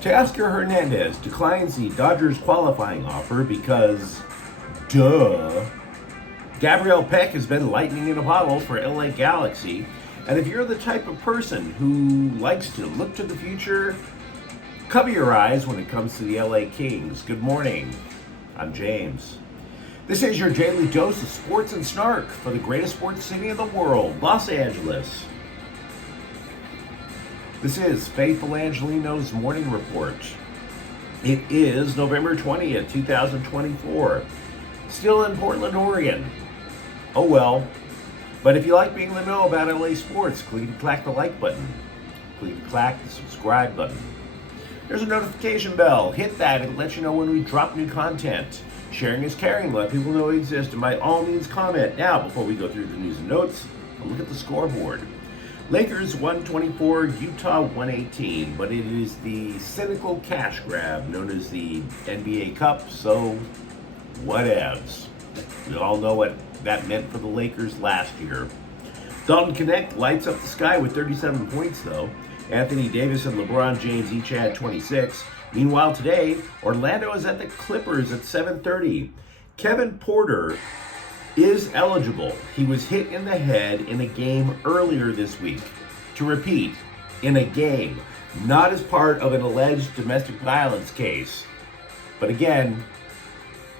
Teoscar Hernandez declines the Dodgers qualifying offer because, duh. Gabriel Pec has been lightning in a bottle for LA Galaxy. And if you're the type of person who likes to look to the future, cover your eyes when it comes to the LA Kings. Good morning. I'm James. This is your daily dose of sports and snark for the greatest sports city in the world, Los Angeles. This is Faithful Angelenos Morning Report. It is November 20th, 2024. Still in Portland, Oregon. Oh well. But if you like being in the know about LA sports, click the like button. Click the subscribe button. There's a notification bell. Hit that. It lets you know when we drop new content. Sharing is caring. Let people know we exist. And by all means, comment. Now, before we go through the news and notes, a look at the scoreboard. Lakers 124, Utah 118, but it is the cynical cash grab known as the NBA Cup, so whatevs. We all know what that meant for the Lakers last year. Dalton Connect lights up the sky with 37 points, though. Anthony Davis and LeBron James each had 26. Meanwhile, today, Orlando is at the Clippers at 7:30. Kevin Porter is eligible. He was hit in the head in a game earlier this week. To repeat, in a game, not as part of an alleged domestic violence case. But again,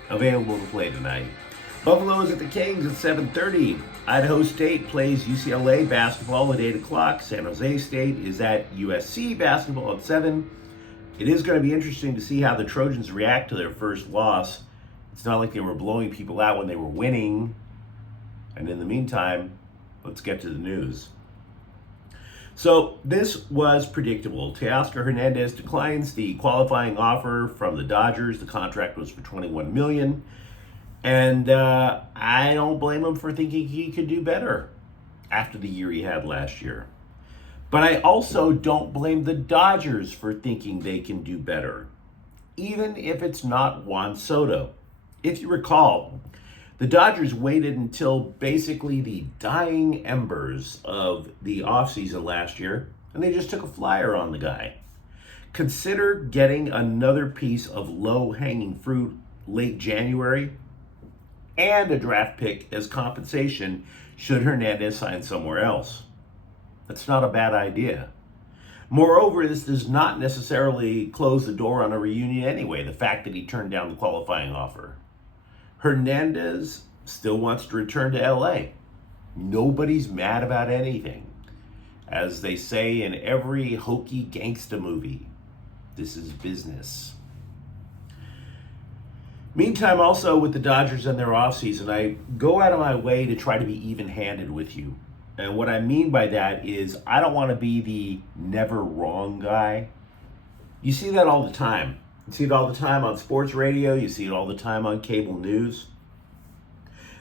available to play tonight. Buffalo is at the Kings at 7:30. Idaho State plays UCLA basketball at 8 o'clock. San Jose State is at USC basketball at 7. It is going to be interesting to see how the Trojans react to their first loss. It's not like they were blowing people out when they were winning. And in the meantime, let's get to the news. So this was predictable. Teoscar Hernandez declines the qualifying offer from the Dodgers. The contract was for $21 million. And I don't blame him for thinking he could do better after the year he had last year. But I also don't blame the Dodgers for thinking they can do better, even if it's not Juan Soto. If you recall, the Dodgers waited until basically the dying embers of the offseason last year, and they just took a flyer on the guy. Consider getting another piece of low-hanging fruit late January and a draft pick as compensation should Hernandez sign somewhere else. That's not a bad idea. Moreover, this does not necessarily close the door on a reunion anyway, the fact that he turned down the qualifying offer. Hernandez still wants to return to LA. Nobody's mad about anything. As they say in every hokey gangsta movie, this is business. Meantime, also with the Dodgers and their offseason, I go out of my way to try to be even-handed with you. And what I mean by that is I don't want to be the never wrong guy. You see that all the time. You see it all the time on sports radio. You see it all the time on cable news.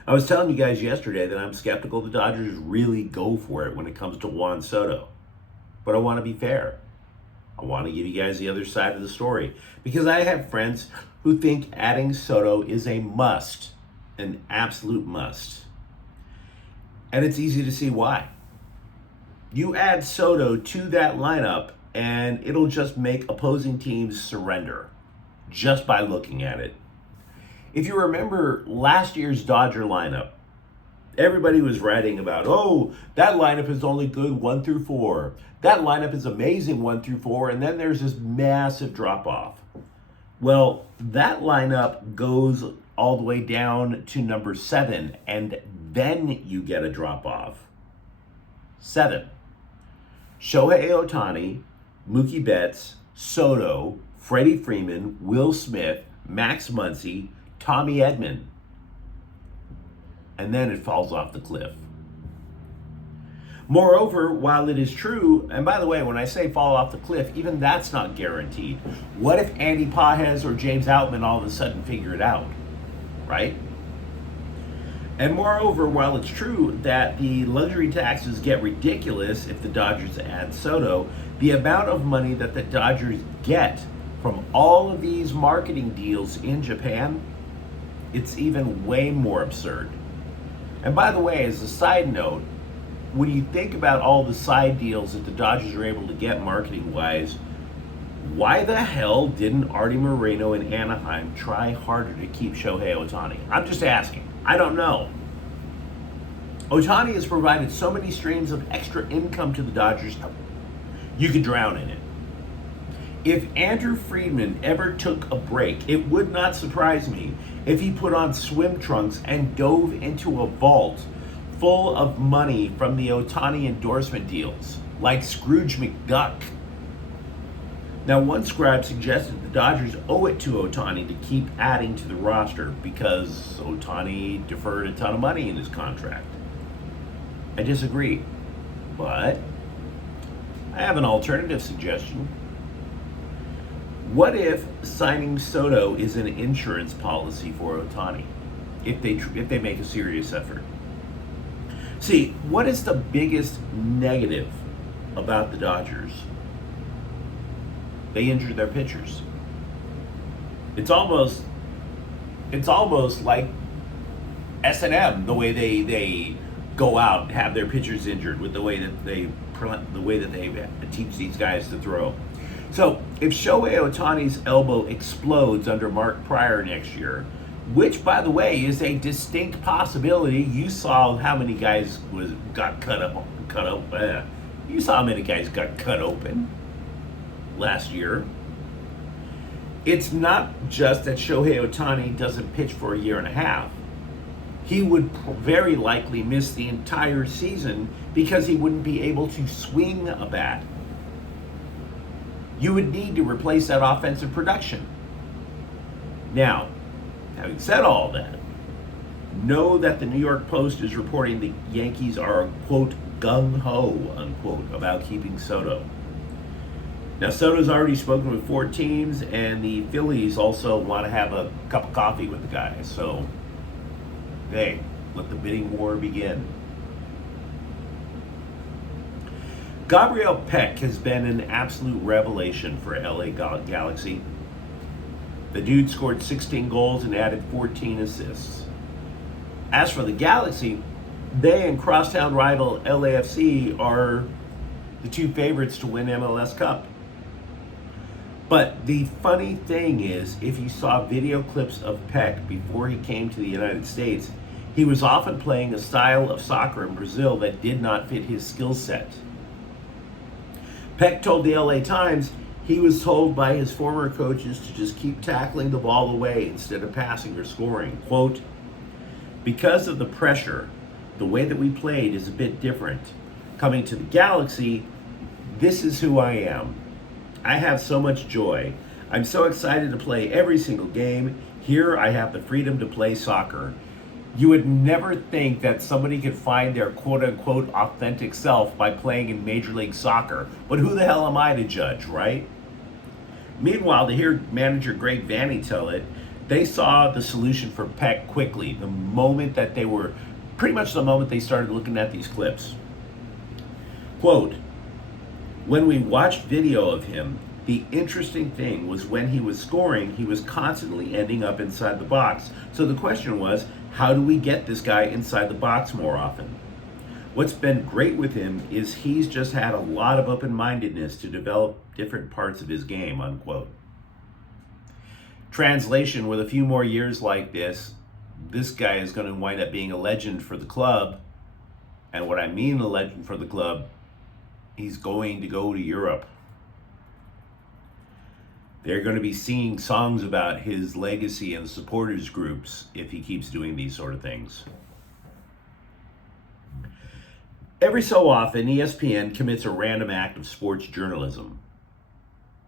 I was telling you guys yesterday that I'm skeptical the Dodgers really go for it when it comes to Juan Soto. But I want to be fair. I want to give you guys the other side of the story. Because I have friends who think adding Soto is a must. An absolute must. And it's easy to see why. You add Soto to that lineup and it'll just make opposing teams surrender just by looking at it. If you remember last year's Dodger lineup, everybody was writing about, oh, that lineup is only good 1 through 4. That lineup is amazing 1 through 4, and then there's this massive drop-off. Well, that lineup goes all the way down to number 7, and then you get a drop-off. 7. Shohei Ohtani, Mookie Betts, Soto, Freddie Freeman, Will Smith, Max Muncy, Tommy Edman. And then it falls off the cliff. Moreover, while it is true, and by the way, when I say fall off the cliff, even that's not guaranteed. What if Andy Pages or James Outman all of a sudden figure it out, right? And moreover, while it's true that the luxury taxes get ridiculous if the Dodgers add Soto, the amount of money that the Dodgers get from all of these marketing deals in Japan, it's even way more absurd. And by the way, as a side note, when you think about all the side deals that the Dodgers are able to get marketing-wise, Why the hell didn't Artie Moreno in Anaheim try harder to keep Shohei Ohtani? I'm just asking. I don't know. Ohtani has provided so many streams of extra income to the Dodgers, you could drown in it. If Andrew Friedman ever took a break, it would not surprise me if he put on swim trunks and dove into a vault full of money from the Ohtani endorsement deals, like Scrooge McDuck. Now, one scribe suggested the Dodgers owe it to Ohtani to keep adding to the roster because Ohtani deferred a ton of money in his contract. I disagree, but I have an alternative suggestion. What if signing Soto is an insurance policy for Ohtani if they make a serious effort? See, what is the biggest negative about the Dodgers? They injure their pitchers. It's almost like S&M, the way they go out and have their pitchers injured with the way that they teach these guys to throw. So if Shohei Ohtani's elbow explodes under Mark Pryor next year, which, by the way, is a distinct possibility. You saw how many guys got cut open. You saw how many guys got cut open last year. It's not just that Shohei Ohtani doesn't pitch for a year and a half. He would very likely miss the entire season because he wouldn't be able to swing a bat. You would need to replace that offensive production. Now, having said all that, know that the New York Post is reporting the Yankees are, quote, gung-ho, unquote, about keeping Soto. Now, Soto's already spoken with 4 teams, and the Phillies also want to have a cup of coffee with the guy. So, hey, let the bidding war begin. Gabriel Pec has been an absolute revelation for LA Galaxy. The dude scored 16 goals and added 14 assists. As for the Galaxy, they and crosstown rival LAFC are the 2 favorites to win MLS Cup. But the funny thing is, if you saw video clips of Pec before he came to the United States, he was often playing a style of soccer in Brazil that did not fit his skill set. Pec told the LA Times he was told by his former coaches to just keep tackling the ball away instead of passing or scoring. Quote, because of the pressure, the way that we played is a bit different. Coming to the Galaxy, this is who I am. I have so much joy. I'm so excited to play every single game. Here I have the freedom to play soccer. You would never think that somebody could find their quote-unquote authentic self by playing in Major League Soccer. But who the hell am I to judge, right? Meanwhile, to hear manager Greg Vanney tell it, they saw the solution for Pec quickly, the moment they started looking at these clips. Quote, when we watched video of him, the interesting thing was when he was scoring, he was constantly ending up inside the box. So the question was, how do we get this guy inside the box more often? What's been great with him is he's just had a lot of open-mindedness to develop different parts of his game, unquote. Translation, with a few more years like this guy is going to wind up being a legend for the club. And what I mean a legend for the club, he's going to go to Europe. They're going to be singing songs about his legacy and supporters groups if he keeps doing these sort of things. Every so often, ESPN commits a random act of sports journalism.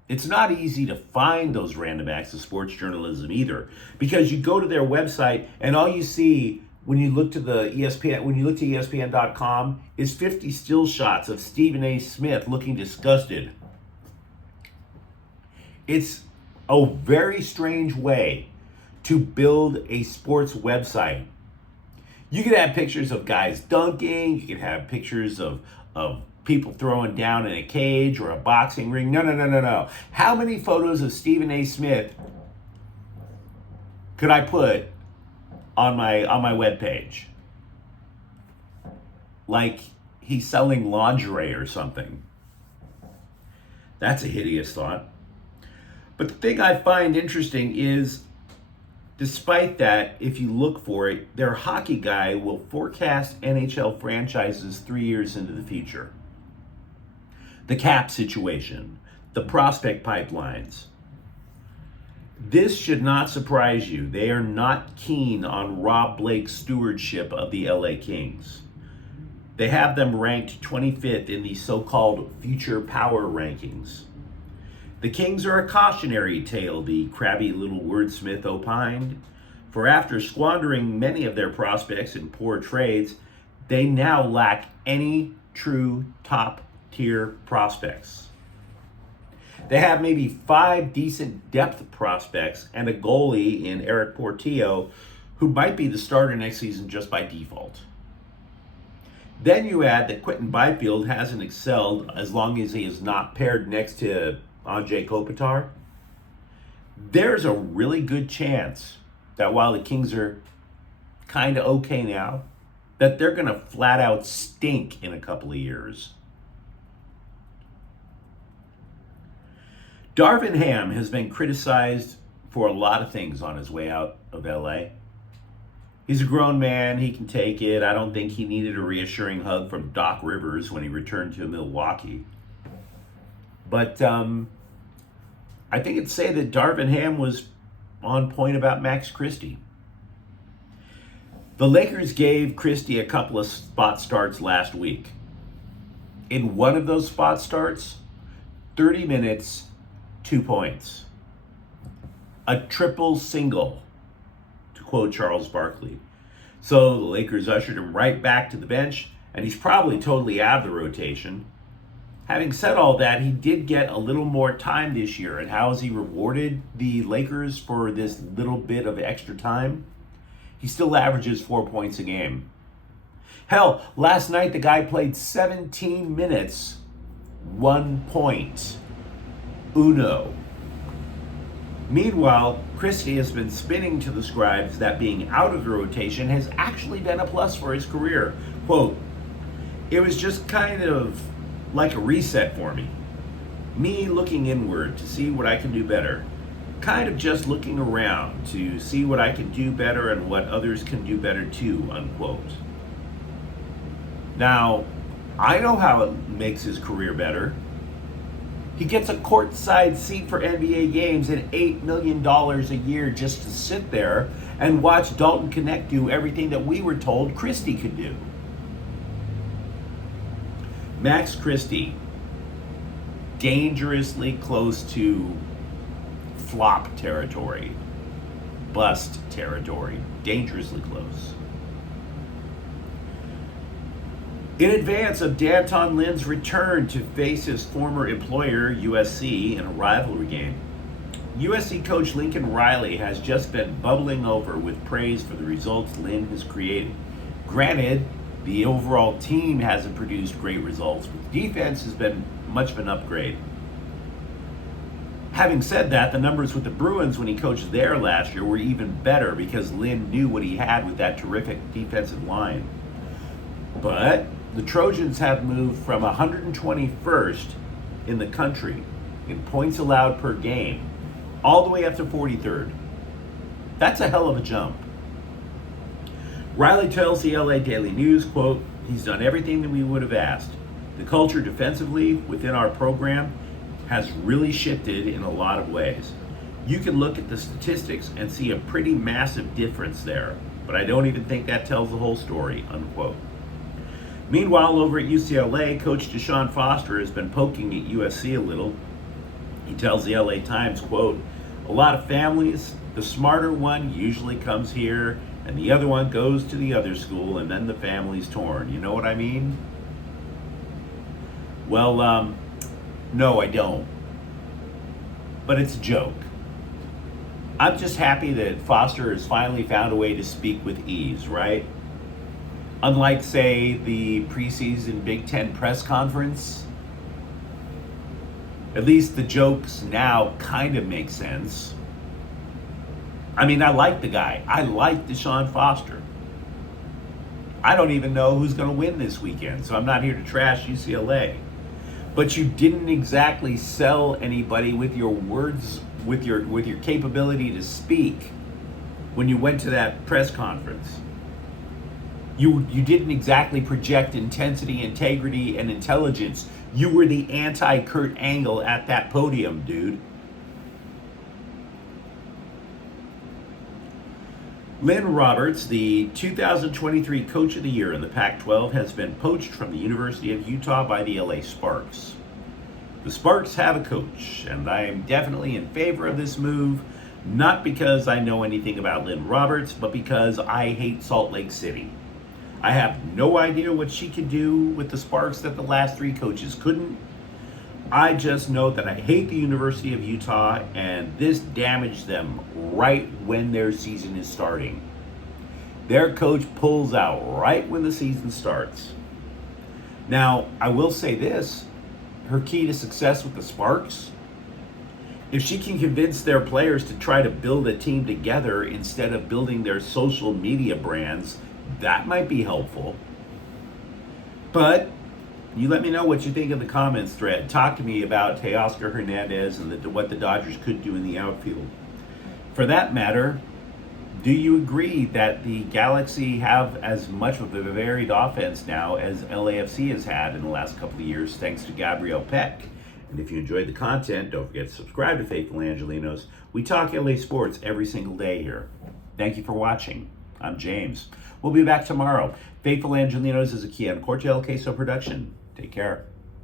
It's not easy to find those random acts of sports journalism either, because you go to their website and all you see when you look to ESPN.com is 50 still shots of Stephen A. Smith looking disgusted. It's a very strange way to build a sports website. You could have pictures of guys dunking. You could have pictures of people throwing down in a cage or a boxing ring. No. How many photos of Stephen A. Smith could I put on my webpage? Like he's selling lingerie or something. That's a hideous thought. But the thing I find interesting is, despite that, if you look for it, their hockey guy will forecast NHL franchises 3 years into the future. The cap situation, the prospect pipelines. This should not surprise you. They are not keen on Rob Blake's stewardship of the LA Kings. They have them ranked 25th in the so-called future power rankings. The Kings are a cautionary tale, the crabby little wordsmith opined, for after squandering many of their prospects in poor trades, they now lack any true top-tier prospects. They have maybe 5 decent depth prospects and a goalie in Eric Portillo, who might be the starter next season just by default. Then you add that Quentin Byfield hasn't excelled as long as he is not paired next to Anze Kopitar. There's a really good chance that while the Kings are kind of okay now, that they're going to flat out stink in a couple of years. Darvin Ham has been criticized for a lot of things on his way out of LA. He's a grown man, he can take it. I don't think he needed a reassuring hug from Doc Rivers when he returned to Milwaukee. But I think it's safe that Darvin Ham was on point about Max Christie. The Lakers gave Christie a couple of spot starts last week. In one of those spot starts, 30 minutes, 2 points. A triple single, to quote Charles Barkley. So the Lakers ushered him right back to the bench, and he's probably totally out of the rotation. Having said all that, he did get a little more time this year, and how has he rewarded the Lakers for this little bit of extra time? He still averages 4 points a game. Hell, last night the guy played 17 minutes, 1 point. Uno. Meanwhile, Christie has been spinning to the scribes that being out of the rotation has actually been a plus for his career. Quote, "It was just kind of like a reset for me. Me looking inward to see what I can do better. Kind of just looking around to see what I can do better and what others can do better too," unquote. Now, I know how it makes his career better. He gets a courtside seat for NBA games and $8 million a year just to sit there and watch Dalton Knecht do everything that we were told Christie could do. Max Christie, dangerously close to flop territory, bust territory, dangerously close. In advance of D'Anton Lynn's return to face his former employer, USC, in a rivalry game, USC coach Lincoln Riley has just been bubbling over with praise for the results Lynn has created. Granted, the overall team hasn't produced great results, but the defense has been much of an upgrade. Having said that, the numbers with the Bruins when he coached there last year were even better because Lynn knew what he had with that terrific defensive line. But the Trojans have moved from 121st in the country in points allowed per game all the way up to 43rd. That's a hell of a jump. Riley tells the LA Daily News, quote, "He's done everything that we would have asked. The culture defensively within our program has really shifted in a lot of ways. You can look at the statistics and see a pretty massive difference there, but I don't even think that tells the whole story," unquote. Meanwhile, over at UCLA, Coach Deshaun Foster has been poking at USC a little. He tells the LA Times, quote, "A lot of families, the smarter one usually comes here and the other one goes to the other school and then the family's torn. You know what I mean?" Well, no, I don't. But it's a joke. I'm just happy that Foster has finally found a way to speak with ease, right? Unlike, say, the preseason Big Ten press conference, at least the jokes now kind of make sense. I mean, I like the guy. I like Deshaun Foster. I don't even know who's going to win this weekend, so I'm not here to trash UCLA. But you didn't exactly sell anybody with your words with your capability to speak when you went to that press conference. You didn't exactly project intensity, integrity, and intelligence. You were the anti-Kurt Angle at that podium, dude. Lynn Roberts, the 2023 Coach of the Year in the Pac-12, has been poached from the University of Utah by the LA Sparks. The Sparks have a coach, and I am definitely in favor of this move, not because I know anything about Lynn Roberts, but because I hate Salt Lake City. I have no idea what she could do with the Sparks that the last three coaches couldn't. I just know that I hate the University of Utah, and this damaged them right when their season is starting. Their coach pulls out right when the season starts. Now, I will say this, her key to success with the Sparks, if she can convince their players to try to build a team together instead of building their social media brands, that might be helpful. But you let me know what you think in the comments thread. Talk to me about Teoscar Hernandez and what the Dodgers could do in the outfield. For that matter, do you agree that the Galaxy have as much of a varied offense now as LAFC has had in the last couple of years, thanks to Gabriel Pec? And if you enjoyed the content, don't forget to subscribe to Faithful Angelenos. We talk LA sports every single day here. Thank you for watching. I'm James. We'll be back tomorrow. Faithful Angelenos is a Kian Cortel Queso production. Take care.